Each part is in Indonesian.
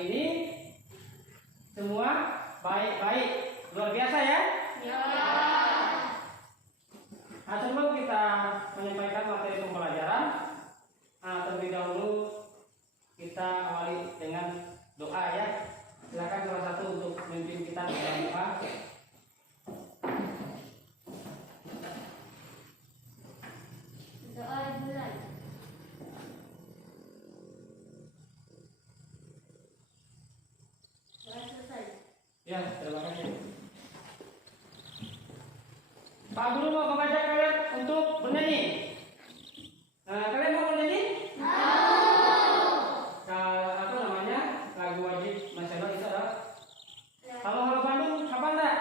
ini semua baik-baik, luar biasa ya? Ya. Nah, sebelum kita menyampaikan materi pembelajaran, terlebih dahulu kita awali dengan doa ya. Silakan salah satu untuk memimpin kita dalam doa. Doa dimulai. Doa selesai. Ya, terima kasih. Pak Guru mau mengajak kalian untuk bernyanyi. Kalian mau bernyanyi? Apa namanya? Lagu wajib nasional itu adalah Halo Halo Bandung, hafal enggak?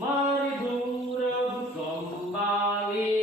Mari berebut kembali.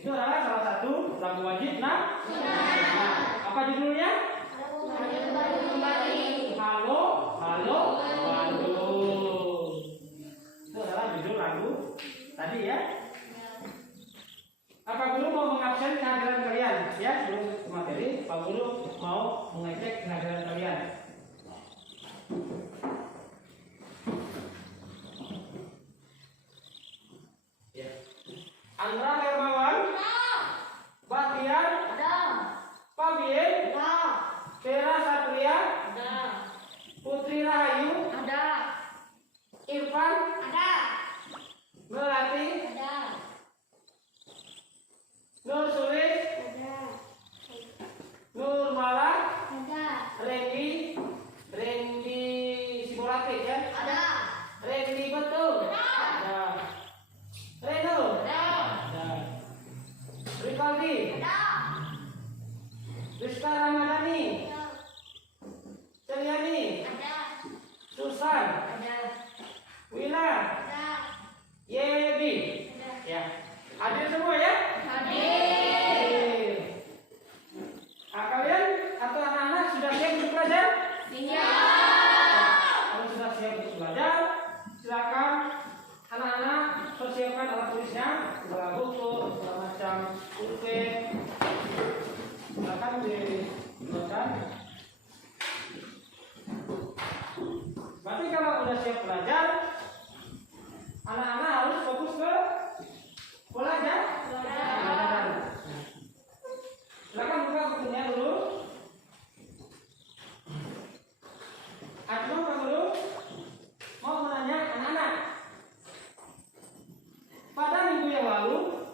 Itu adalah salah satu lagu wajib apa judulnya? Halo Halo Bandung. Itu adalah judul lagu tadi ya. Pak Guru mau mengabsen kehadiran kalian ya, sebelum ke materi. Pak Guru mau mengecek kehadiran kalian. Ya. Andra Hermawan, Batiar, Fabien, Tera Satria, Putri Rahayu, Irfan, Melati, Nur Sulis, Nur Mala, Randy Simulatif ya, Randy Betul, Reno, Rivaldi, Rizka Ramadhani, Celiani, Susan, Wila, Yebi, ya, hadir semua ya? Kalian atau anak-anak sudah siap untuk belajar? Kalau sudah siap untuk belajar, silakan anak-anak persiapkan alat tulisnya, buku, segala macam pulpen. Silakan digunakan. Berarti kalau sudah siap belajar, anak-anak harus fokus ke belajar. Silakan buka bukunya dulu. Cuma Pak Guru mau menanya anak-anak. Pada minggu yang lalu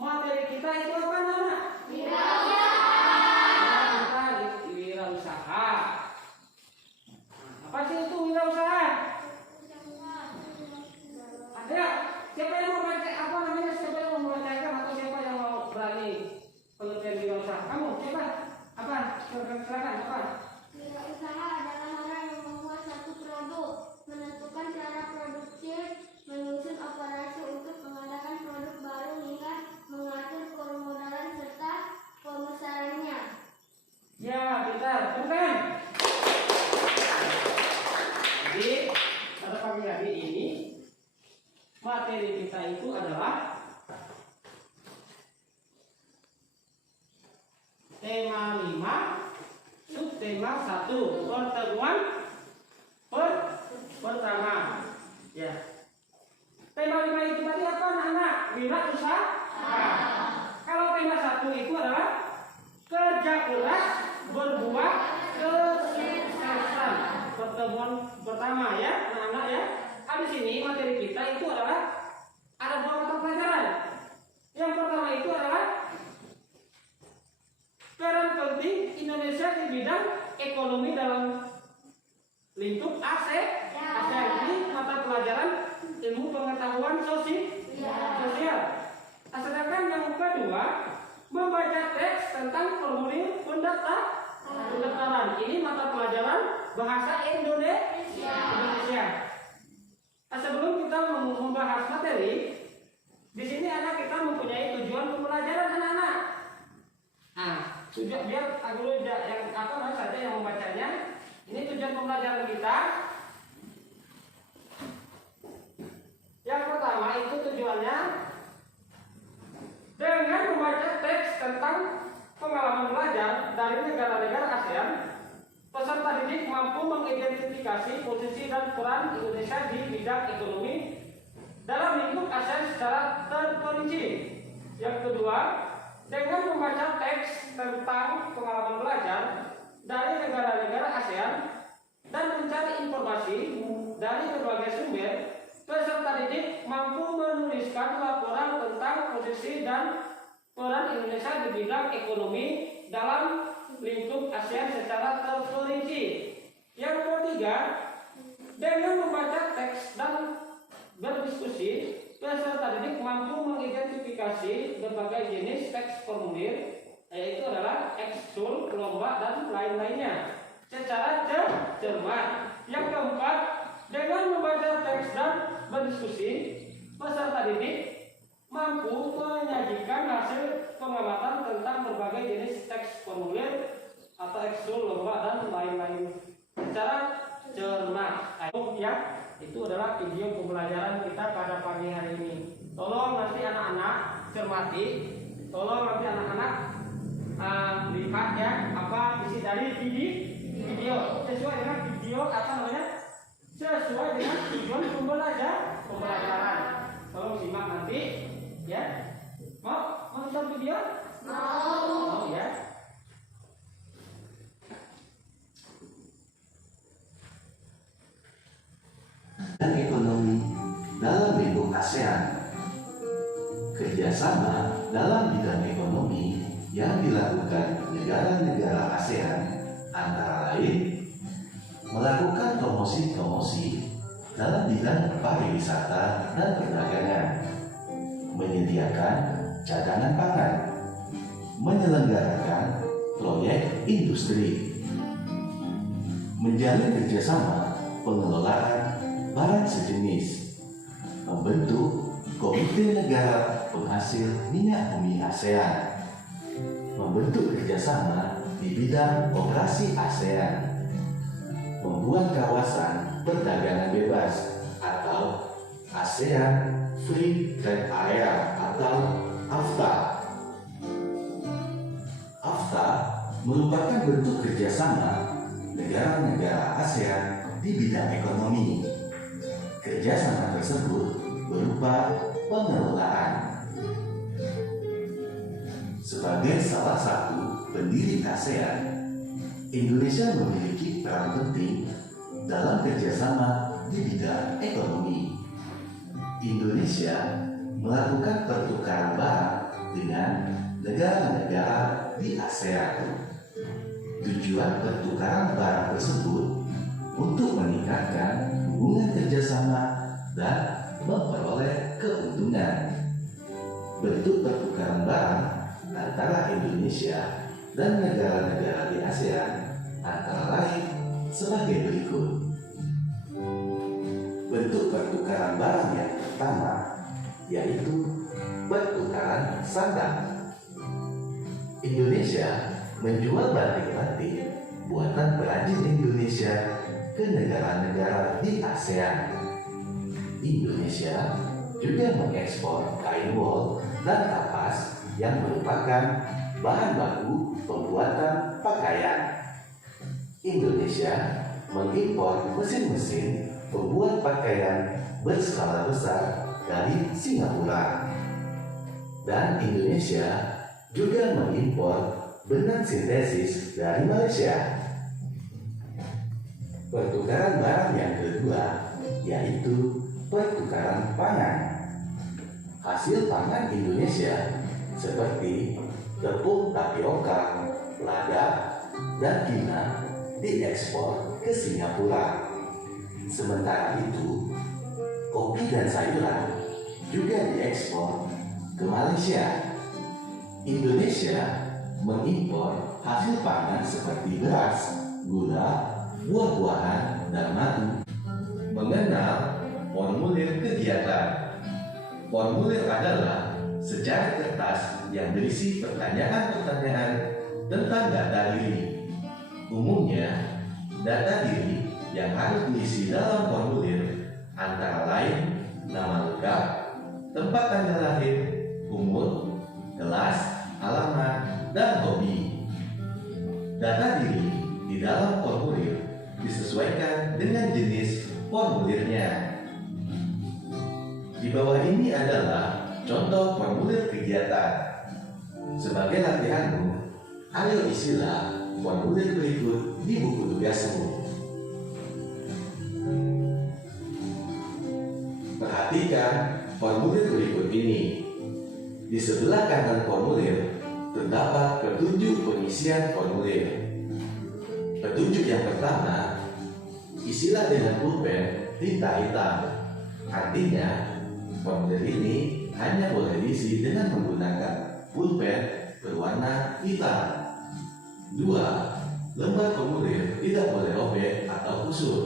materi kita itu apa anak? Wirausaha. Apa sih itu wirausaha? Ada siapa yang mau baca apa namanya? Siapa yang mau membacakan atau siapa yang mau berani pengertian wirausaha? Kamu siapa? Apa? Silakan apa? Wirausaha adalah orang yang membuat satu produk, menentukan cara produksi, menyusun operasi untuk mengadakan produk baru hingga mengatur permodalan serta pemasarannya. Ya, pintar. Teman-teman. Jadi, pada pagi hari ini materi kita itu adalah tema 5, subtema 1, pertemuan pertama. Ya. Tema 5 itu tadi apa anak-anak? Wirausaha. Kalau tema 1 itu adalah kerja keras berbuah kesuksesan. Pertemuan pertama ya anak-anak ya. Habis ini materi kita itu adalah ada 2 mata pelajaran. tentang formulir pendaftaran. Ini mata pelajaran bahasa Indonesia. Nah, sebelum kita membahas materi, di sini anak kita mempunyai tujuan pembelajaran anak-anak. Nah, tujuan biar dulu yang saja yang membacanya. Ini tujuan pembelajaran kita. Yang pertama itu tujuannya dengan membaca teks tentang pengalaman belajar dari negara-negara ASEAN, peserta didik mampu mengidentifikasi posisi dan peran Indonesia di bidang ekonomi dalam lingkup ASEAN secara terperinci. Yang kedua, dengan membaca teks tentang pengalaman belajar dari negara-negara ASEAN dan mencari informasi dari berbagai sumber, peserta didik mampu menuliskan laporan tentang posisi dan peran Indonesia di bidang ekonomi dalam lingkup ASEAN secara terperinci. Yang ketiga, dengan membaca teks dan berdiskusi, peserta didik mampu mengidentifikasi berbagai jenis teks formulir, yaitu adalah eksul, lomba, dan lain-lainnya secara cermat. Yang keempat, dengan membaca teks dan berdiskusi, peserta didik mampu menyajikan hasil pengamatan tentang berbagai jenis teks formulir atau eksul, lomba, dan lain-lain secara cermat. Ya, itu adalah video pembelajaran kita pada pagi hari ini. Tolong nanti anak-anak cermati, tolong nanti anak-anak lihat ya apa isi dari video sesuai dengan sesuai dengan tujuan pembelajaran. Tolong simak nanti ya. Mau nonton video? Mau ya. Dan ekonomi dalam lingkup ASEAN. Kerjasama dalam bidang ekonomi yang dilakukan negara-negara ASEAN antara lain melakukan promosi-promosi dalam bidang pariwisata dan perdagangan, menyediakan cadangan pangan, menyelenggarakan proyek industri, menjalin kerjasama pengelolaan barang sejenis, membentuk Komite Negara Penghasil Minyak Bumi ASEAN, membentuk kerjasama di bidang operasi ASEAN, membuat kawasan perdagangan bebas atau ASEAN Free Trade Area atau AFTA. AFTA merupakan bentuk kerjasama negara-negara ASEAN di bidang ekonomi. Kerjasama tersebut berupa pengelolaan. Sebagai salah satu pendiri ASEAN, Indonesia memiliki peran penting dalam kerjasama di bidang ekonomi. Indonesia melakukan pertukaran barang dengan negara-negara di ASEAN. Tujuan pertukaran barang tersebut untuk meningkatkan hubungan kerjasama dan memperoleh keuntungan. Bentuk pertukaran barang antara Indonesia dan negara-negara di ASEAN antara lain sebagai berikut. Bentuk pertukaran barang yang pertama yaitu pertukaran sandang. Indonesia menjual batik-batik buatan perajin Indonesia ke negara-negara di ASEAN. Indonesia juga mengekspor kain wol dan kapas yang merupakan bahan baku pembuatan pakaian. Indonesia mengimpor mesin-mesin pembuat pakaian berskala besar dari Singapura. Dan Indonesia juga mengimpor benang sintesis dari Malaysia. Pertukaran barang yang kedua yaitu pertukaran pangan. Hasil pangan Indonesia seperti tepung tapioka, lada, dan kina diekspor ke Singapura. Sementara itu, kopi dan sayuran juga diekspor ke Malaysia. Indonesia mengimpor hasil pangan seperti beras, gula, buah-buahan, dan madu. Mengenal formulir kegiatan. Formulir adalah secari kertas yang berisi pertanyaan-pertanyaan tentang data diri. Umumnya, data diri yang harus diisi dalam formulir antara lain nama lengkap, tempat tanggal lahir, umur, kelas, alamat, dan hobi. Data diri di dalam formulir disesuaikan dengan jenis formulirnya. Di bawah ini adalah contoh formulir kegiatan. Sebagai latihanmu, ayo isilah formulir berikut di buku tugasmu. Perhatikan formulir berikut ini. Di sebelah kanan formulir terdapat petunjuk pengisian formulir. Petunjuk yang pertama, isilah dengan pulpen tinta hitam. Artinya, formulir ini hanya boleh diisi dengan menggunakan pulpen berwarna hitam. 2. Lembar formulir tidak boleh robek atau kusut.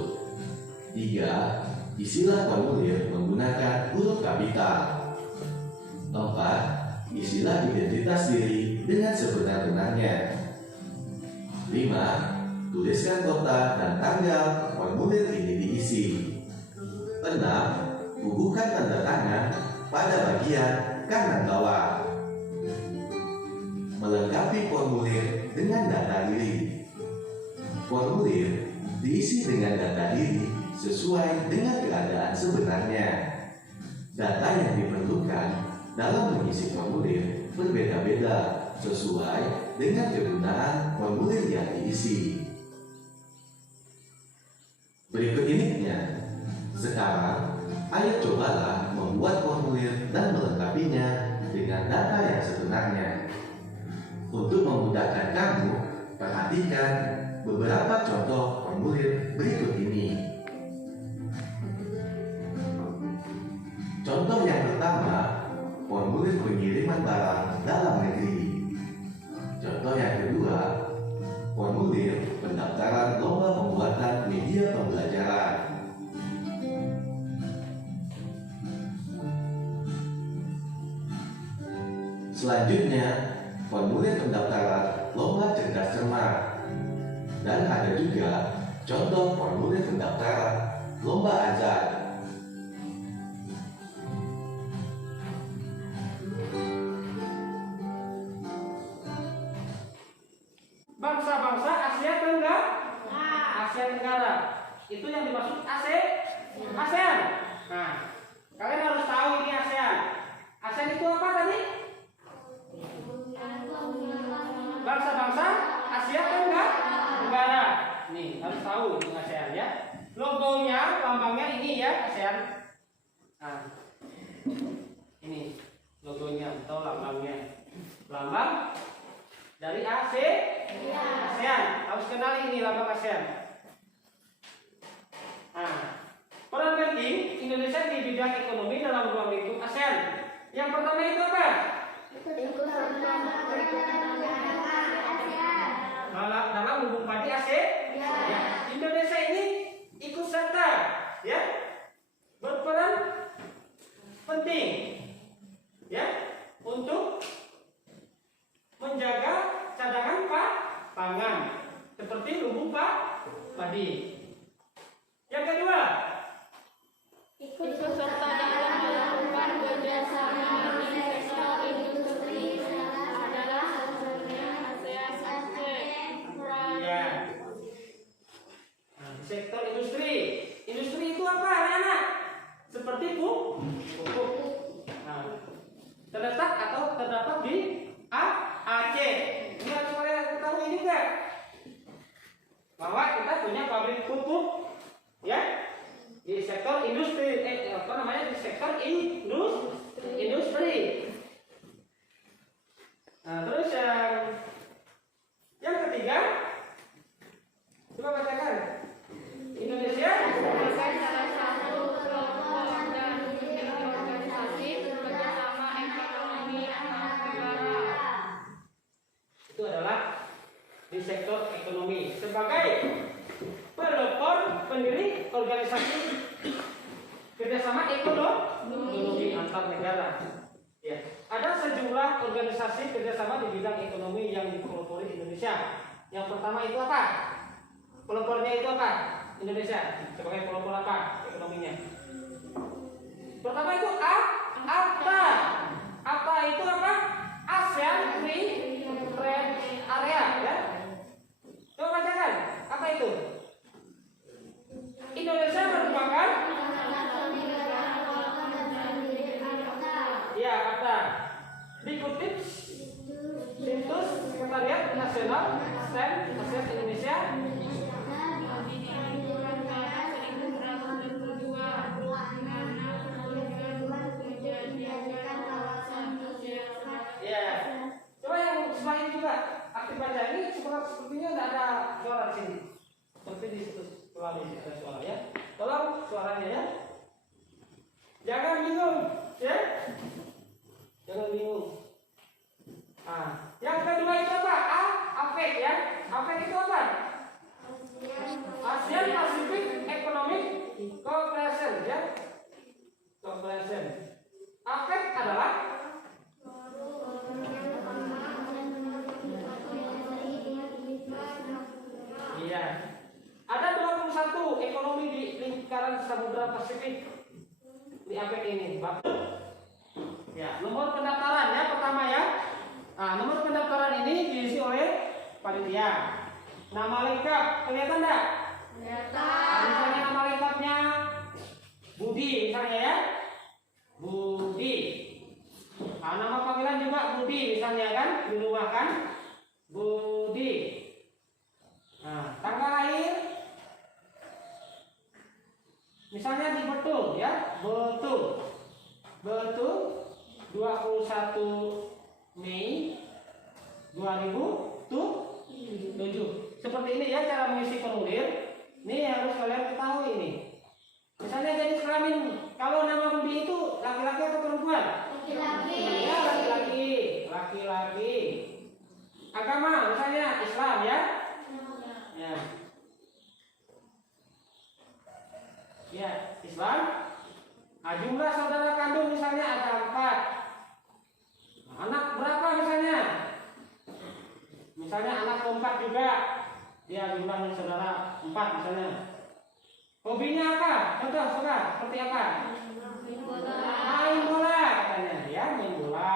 3. Isilah formulir menggunakan huruf kapital. 4. Isilah identitas diri dengan sebenar-benarnya. 5. Tuliskan kota dan tanggal formulir ini diisi. 6. Bubuhkan tanda tangan pada bagian kanan bawah. Melengkapi formulir dengan data diri. Formulir diisi dengan data diri sesuai dengan keadaan sebenarnya. Data yang diperlukan dalam mengisi formulir berbeda-beda sesuai dengan kegunaan formulir yang diisi. Berikut ininya. Sekarang, ayo cobalah membuat formulir dan melengkapinya dengan data yang sebenarnya. Untuk memudahkan kamu, perhatikan beberapa contoh formulir berikut ini. Contoh yang pertama, formulir pengiriman barang dalam negeri. Contoh yang kedua, formulir pendaftaran lomba pembuatan media pembelajaran. Selanjutnya, formulir pendaftaran lomba cerdas cermat. Dan ada juga contoh formulir pendaftaran lomba azan. Bangsa-bangsa Asia Tenggara. Asia Tenggara. Itu yang dimaksud ASEAN. Nah, kalian harus tahu ini ASEAN. ASEAN itu apa tadi? Bangsa-bangsa Asia Tenggara. Nih, harus tahu ini ASEAN ya. Logonya, lambangnya ini ya ASEAN. Nah, ini logonya atau lambangnya. Lambang dari ASEAN. Harus kenal ini lambang ASEAN. Nah, peran penting Indonesia di bidang ekonomi dalam ruang lingkup ASEAN. Yang pertama itu apa? Dalam lumbung padi ASEAN. Ya. Indonesia ini ikut serta, ya, berperan penting, ya, untuk menjaga cadangan pangan seperti lumbung padi. Yang kedua, Ikut serta dalam melakukan kerjasama di sektor industri adalah salah satunya ASEAN. ya, nah, sektor industri. Industri itu apa, anak-anak? Seperti pupuk. Nah, terletak atau terdapat di Aceh. Ini harus kalian ketahui juga bahwa kita punya pabrik pupuk, ya, di sektor industri. Di sektor industri. Nah, terus yang ketiga, coba bacakan. Indonesia Sebagai salah satu kelompok dan unit organisasi kerjasama ekonomi antar negara. itu ada sektor ekonomi sebagai pelopor pendiri organisasi kerjasama ekonomi antar negara. Ya, ada sejumlah organisasi kerjasama di bidang ekonomi yang dipelopori Indonesia. Yang pertama itu apa? Pelopornya itu apa? Indonesia sebagai pelopor apa ekonominya? Pertama itu APTA. APTA itu apa? ASEAN Free Trade Area, ya. Coba bacakan, apa itu? Indonesia merupakan ya APTA. Dikutip situs Sekretariat Nasional STEM ASEAN Indonesia. Ya, coba yang selain juga aktif baca ini sepertinya tidak ada suara di sini. Seperti di situs suara ada suara ya. Tolong suaranya ya. Jangan bingung, ya. Jangan bingung. Nah, yang kedua itu apa? APEC ya. APEC itu apa? ASEAN Pacific Economic Cooperation ya. Cooperation. APEC adalah iya. Ada 21 ekonomi di lingkaran Samudra Pasifik di APEC ini, Pak. Ya, nomor pendaftaran ya pertama ya. Nah, nomor pendaftaran ini diisi oleh panitia. Nama lengkap kelihatan enggak? Kelihatan. Misalnya nama lengkapnya Budi misalnya ya. Budi. Nah, nama panggilan juga Budi misalnya kan di rumah kan. Budi. Nah, tanggal lahir misalnya di Betul ya. Betul 21 Mei 2007. Seperti ini ya cara mengisi formulir. Ini harus kalian ketahui ini. Misalnya jenis kelamin, kalau nama Budi itu laki-laki atau perempuan? Laki-laki. Ya, laki-laki. Agama misalnya Islam ya. Ya. Ya, Islam. Nah, jumlah saudara kandung misalnya ada 4. Nah, anak berapa misalnya? Misalnya anak keempat juga. Ya, jumlahnya saudara 4 misalnya. Hobinya apa? Contoh, suka seperti apa? Main bola katanya, ya, main bola.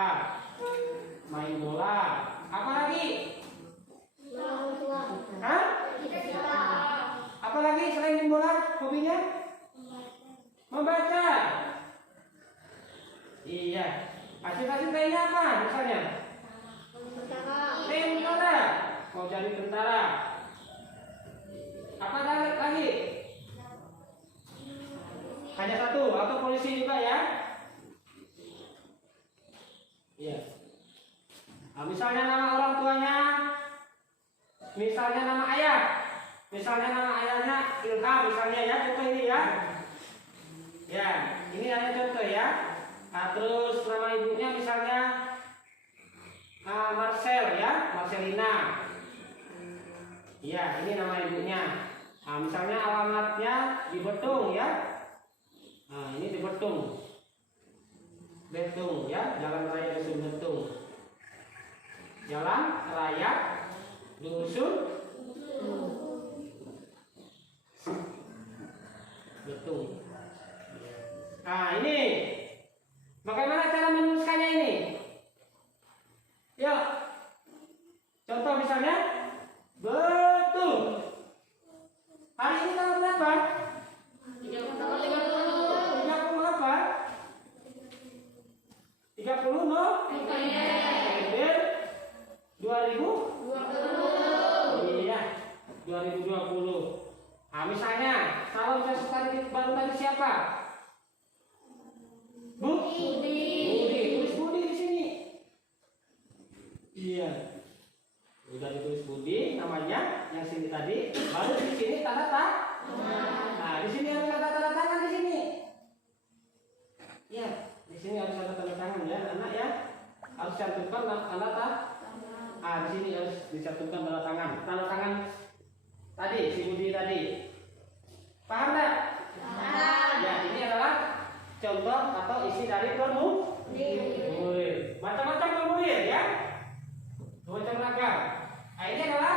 Apa lagi? Hah? Apa lagi selain main bola? Hobinya? Membaca. Iya. Cita-citanya apa misalnya? Tentara. Mau jadi tentara. Apa lagi? Hanya satu atau polisi juga ya? Iya. Nah, misalnya nama orang tuanya, misalnya nama ayah, misalnya nama ayahnya Ilham misalnya ya, contoh ini ya. Ya, ini hanya contoh ya. Nah, terus nama ibunya misalnya Marcel ya, Marcelina. Ya, ini nama ibunya. Nah, misalnya alamatnya di Betung ya. Nah, ini di Betung ya, Jalan Raya Dusun Betung. Jalan Raya Dusun Betung. Nah, ini bagaimana cara menuliskannya ini? Yuk, contoh misalnya Betul. Hari ini tanggal berapa? 30 apa? 30 November 2020. Iya, 2020. Nah, misalnya calon peserta didik baru tadi siapa? Budi. Tulis Budi di sini. Iya. Udah ditulis Budi namanya yang sini tadi, baru di sini tanda tangan. Nah, di sini harus ada tanda tangan di sini. Ya, di sini harus ada tanda tangan ya, anak ya. Harus cantumkan tanda tangan. di sini harus dicantumkan tanda tangan. Tanda tangan tadi si Budi tadi. Paham tak? Ya, ini adalah contoh atau isi dari formulir. Macam-macam formulir ya. Macam ragam. Nah, ini adalah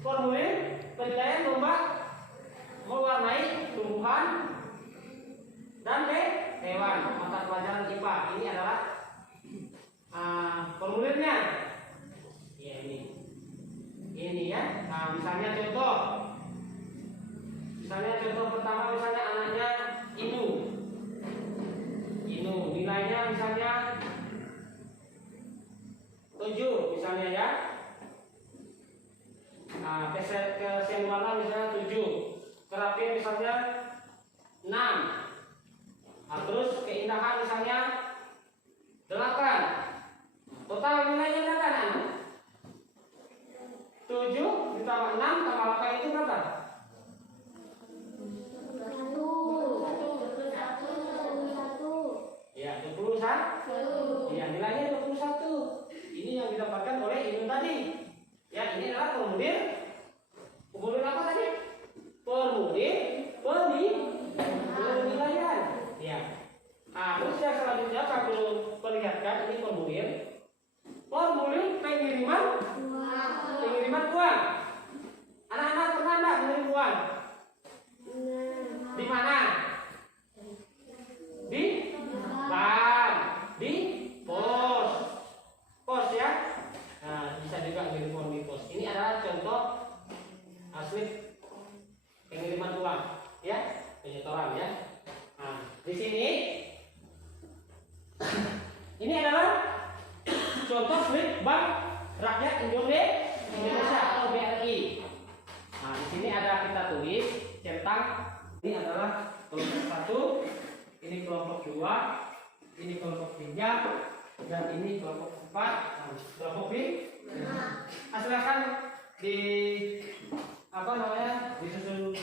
formulir penilaian lomba mewarnai tumbuhan dan hewan mata pelajaran IPA. Ini adalah formulirnya. Ya, ini ya. Nah, misalnya contoh pertama, misalnya anaknya Inu, nilainya misalnya 7 misalnya ya. Nah, kesimpulan misalnya 7, kerapian misalnya 6. Terus keindahan misalnya 8. Total nilainya berapa anak? 7 ditambah 6 tambah 8 itu berapa? 21. Ya, 21. Ya, nilainya 21. Ini yang didapatkan oleh Inu tadi. Ya, ini adalah formulir apa tadi? Formulir penilaian. Ya. Terus yang selanjutnya kalau perlihatkan ini formulir pengiriman uang. Anak-anak pernah enggak mengirim uang? Di mana? Di bank, di pos ya. Nah, bisa juga mengirim uang di pos. Ini adalah contoh slip pengiriman uang ya, penyetoran ya. Nah, di sini ini adalah contoh slip Bank Rakyat Indonesia atau BRI. Nah, di sini ada kita tulis centang. Ini adalah kelompok 1, ini kelompok 2, ini kelompok 3, dan ini kelompok 4. Kelompok B. Silakan disusun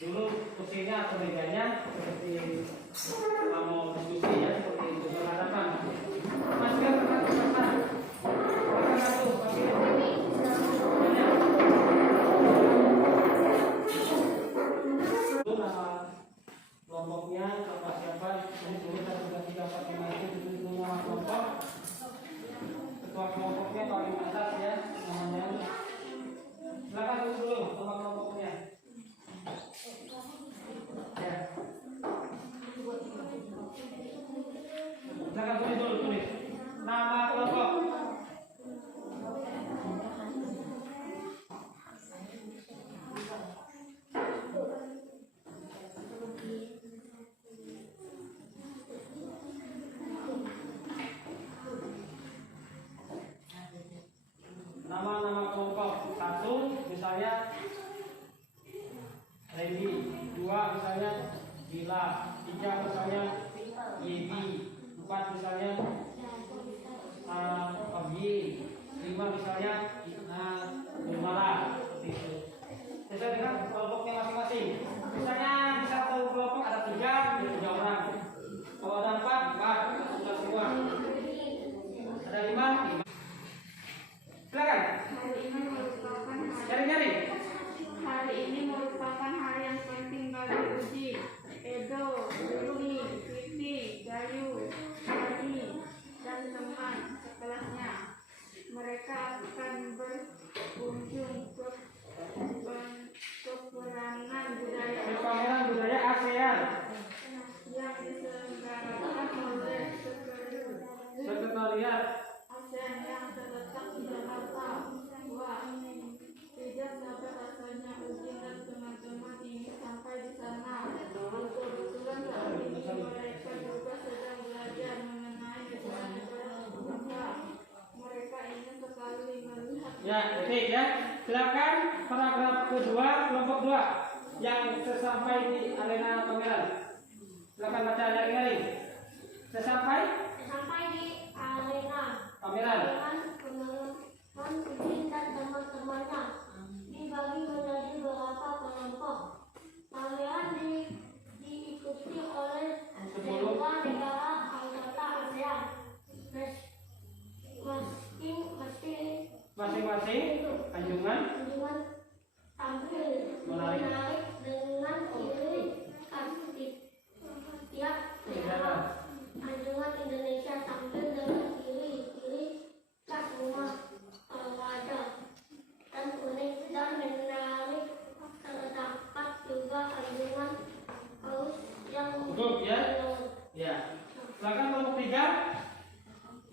dulu kursinya atau mejanya seperti mau diskusi ya, seperti itu berhadapan. Masukkan kelompoknya siapa ini tulis sudah tidak pakai nanti tulis nama kelompok, ketua kelompoknya paling atas ya namanya. Silakan tulis dulu nama kelompoknya. Ya. Silakan tulis nama kelompok. Nama kelompok 1 misalnya Revi, 2 misalnya Bila, 3 misalnya Yebi, 4 misalnya Pagi, 5 misalnya Nurmala, seperti itu. Sesuai dengan kelompoknya masing-masing. Misalnya di satu kelompok ada 3 orang. Kalau ada 4 sudah semua. Ada 5. Silakan. Hari ini merupakan hari yang penting bagi Uji, Edo, Rumi, Vivi, Gayu, Adi, dan teman sekelasnya. Mereka akan berkunjung ke peperangan budaya ASEAN yang diselenggarakan oleh Sekretariat ASEAN yang terletak di Jakarta. Tidak sampai rasanya Uji dan teman-teman ingin sampai di sana. Kebetulan saat ini mereka juga sedang belajar mengenai negara bangsa. Mereka ingin sekali melihat. Ya, titik ya. Silakan paragraf kedua kelompok 2 yang sesampai di arena pameran. Silakan baca dari sesampai di arena pameran. Uji dan teman-temannya dibagi menjadi beberapa kelompok. Pameran diikuti oleh semua negara anggota ASEAN.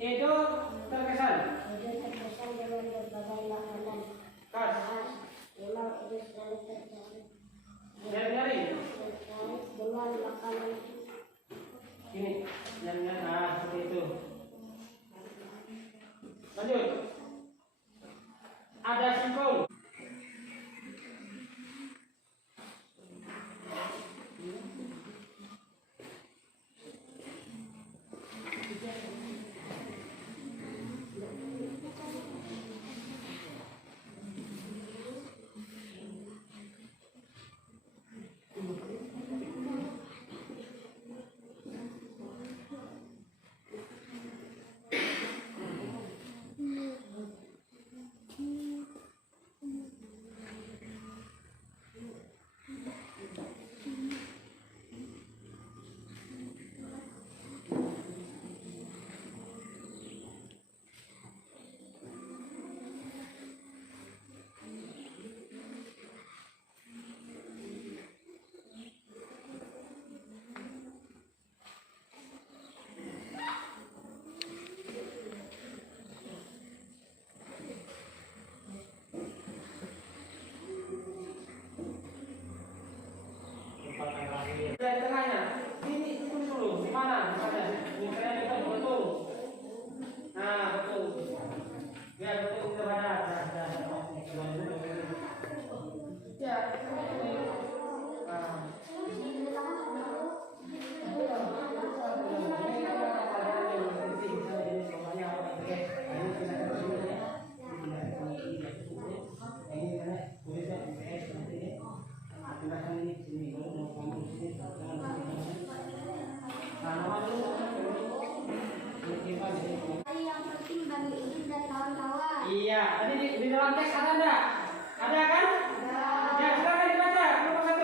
Edo terkesan. Edo terkesan dengan berbagai makanan Kas. khas. Memang Edo selalu tertarik Nyari-nyari. dengan makanan Ini. Nyari-nyari. Nah, seperti itu. Lanjut. Ada simpul. Dari tengahnya, ini tulis dulu, di mana misalnya, misalnya kita betul. Nah, betul. Biar betul kita baca. Ya. hari yang penting bagi Idris dan kawan-kawan. Iya, tadi di dalam teks ada enggak? Ada kan? Ya, silakan dibaca nomor 1.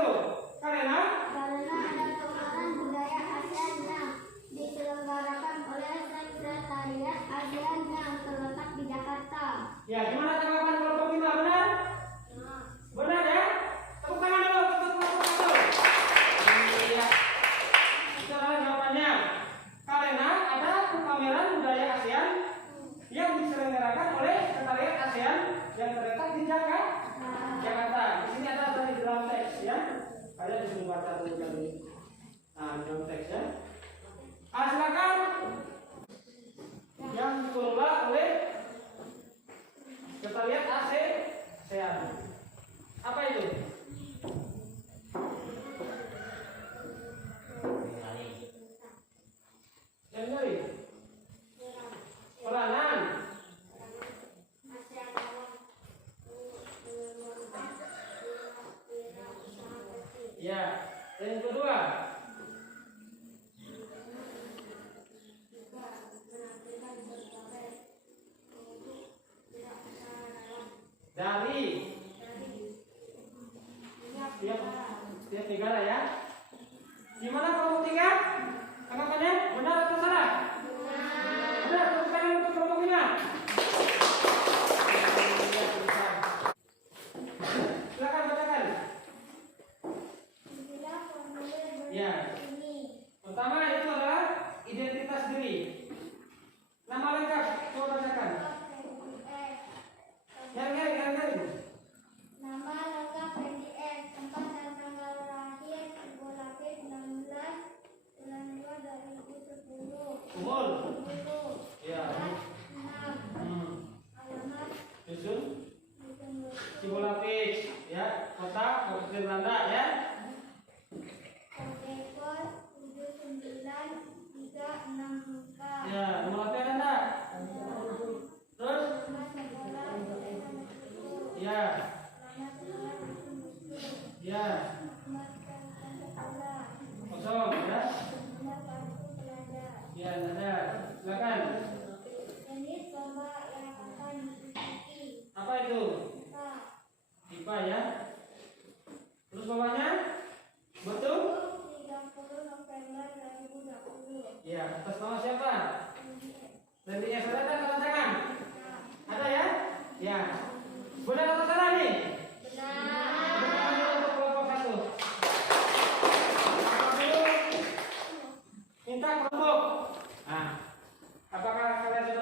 Karena Karena ada pameran budaya ASEAN yang diselenggarakan oleh Sekretariat ASEAN yang terletak di Jakarta. ya, gimana tanggapan kelompok 5? Benar? Benar ya? Tepuk tangan dulu, tepuk tangan. Iya. Itu adalah jawabannya. Karena ada pameran budaya ASEAN yang diselenggarakan oleh Sekretariat ASEAN yang terletak di Jakarta. Di sini ada tadi dalam teks ya. Kalian disuruh baca dulu tadi. Nah, dalam teks ya. Silakan. Yang dikelola oleh Sekretariat ASEAN. Apa itu? Nyari. Peranan. Ya. Yang kedua. Dari tiap negara ya. Gimana kelompok 3? Tanggapannya benar atau salah? Benar. Tepuk tangan untuk kelompok 5. Silakan bacakan. Ya. Pertama itu adalah identitas diri. Nama lengkap, coba bacakan. Yang Nama lengkap NDS, tempat dan tanggal lahir, Ibu Lapis 16 bulan 2 2010. umur. 10. Ya. Alamat Dusun Dusun Cibulapis ya, kota Kabupaten Belanda ya. Telepon 7936. Ya, nomor HP ada enggak? Terus? Nama sekolah Desa Mesusu. Ya. Nama sekolah Dusun Musuh. Ya. Nomor telepon sekolah. Kosong ya. Nomor kartu pelajar. Ya, ada. Silakan. Jenis lomba yang akan diikuti. Apa itu? Kita IPA ya. Terus bawahnya? Betul? 30 November 2020. Ya, atas nama siapa? Randy S. Ada tanda tangan? Ada ya? Ya. Benar atau salah nih? Benar. Untuk kelompok 1. Minta kelompok. Nah, apakah kalian sudah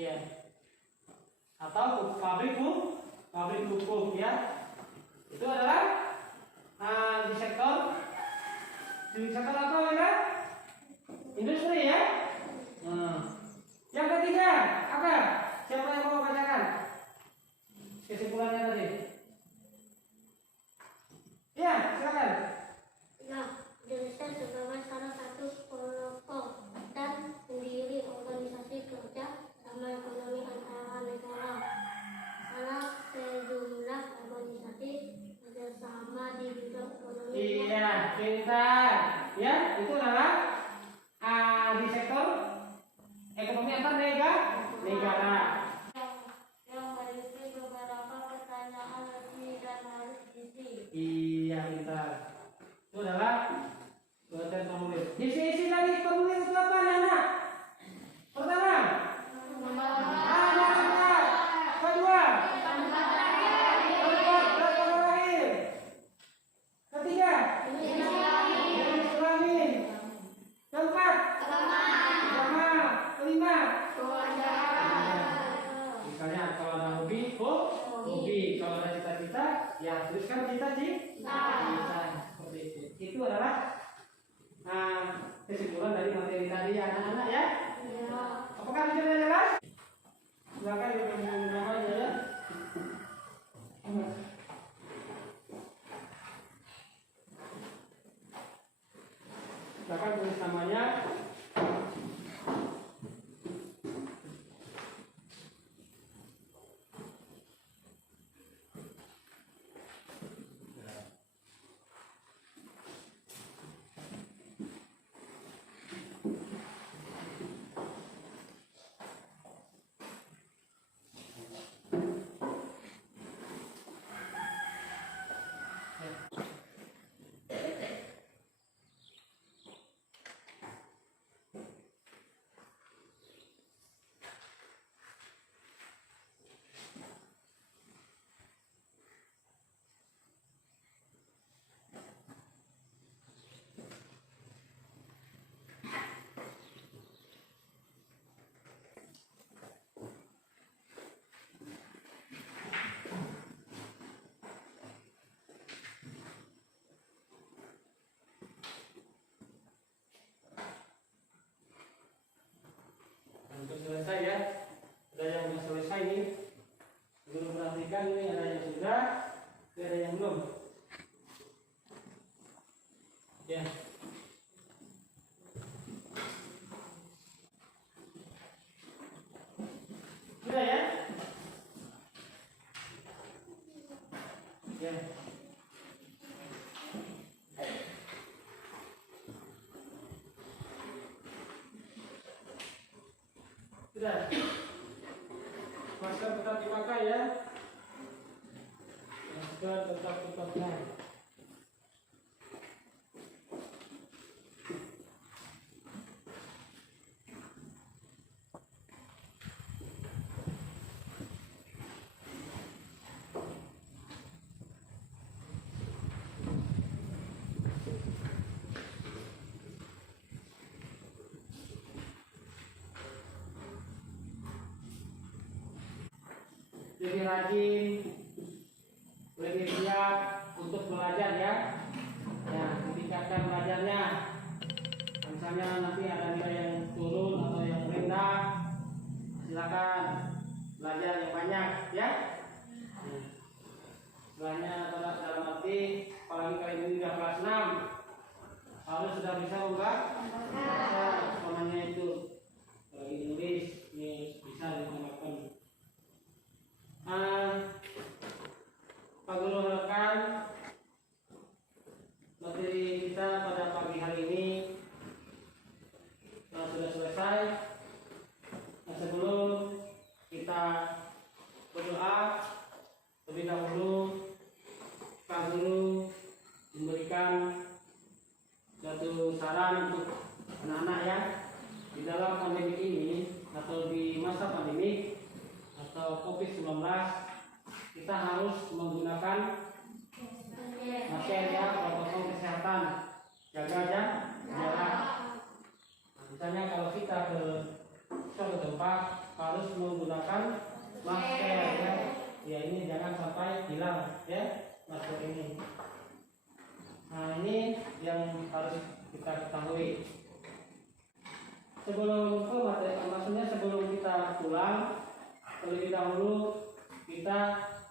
ya, atau pabrik pupuk ya. Itu adalah di sektor apa ya? Industri ya. Yang ketiga apa? Siapa yang mau bacakan kesimpulannya tadi? Ya, silakan. Nah, Indonesia sebagai salah satu pelopor dan pendiri organisasi kerja sama ekonomi antara negara. Karena sejumlah organisasi kerjasama di bidang ekonomi. Iya, pintar. Ya, itu adalah di sektor ekonomi antar negara. Yang memiliki beberapa pertanyaan resmi dan harus diisi. Iya, pintar. Itu adalah buatan formulir. Isi dari formulir itu apa, anak? Pertama, nomor kedua, tempat lahir. Ketiga, jenis kelamin. Keempat, agama. Kelima, misalnya kalau ada hobi, kalau ada cita-cita, ya tuliskan cita-cita. Seperti itu. Itu adalah kesimpulan dari materi tadi anak-anak ya. Apakah sudah jelas? Silakan dipinjam namanya ya. Silakan tulis namanya. Untuk selesai ya, ada yang sudah selesai nih. Belum perhatikan ini ada yang sudah, ada yang belum. Ya. Sudah ya? Ya. Sudah. Masker tetap dipakai ya. Masker tetap dipakai. Lebih rajin, lebih siap untuk belajar ya. Ya, ditingkatkan belajarnya. Misalnya nanti ada nilai yang turun atau yang rendah, silakan belajar yang banyak ya. Setelahnya dalam arti, apalagi kali ini sudah kelas 6, harus sudah bisa membaca semuanya itu. Kalau Inggris ini bisa digunakan. Pak Guru harapkan materi kita pada pagi hari ini sudah selesai. Sebelum kita berdoa, terlebih dahulu Pak Guru memberikan satu saran untuk anak-anak ya, di dalam pandemi ini atau di masa pandemi atau COVID-19, kita harus menggunakan masker ya, protokol kesehatan, jaga jarak. Misalnya kalau kita ke suatu tempat harus menggunakan yang harus kita ketahui. Sebelum maksudnya sebelum kita pulang, terlebih dahulu kita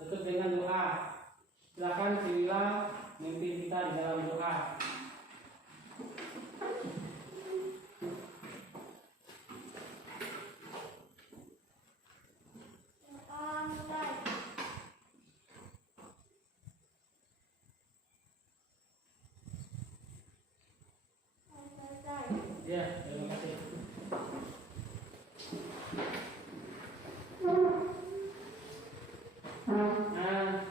tutup dengan doa. Silakan si Wila memimpin kita di dalam doa. Mulai. Selesai. Ya, terima kasih. Nah,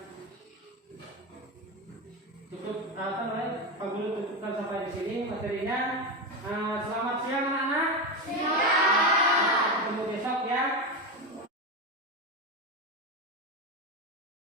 cukup apa namanya? Pak Guru cukupkan sampai di sini materinya. Selamat siang anak-anak.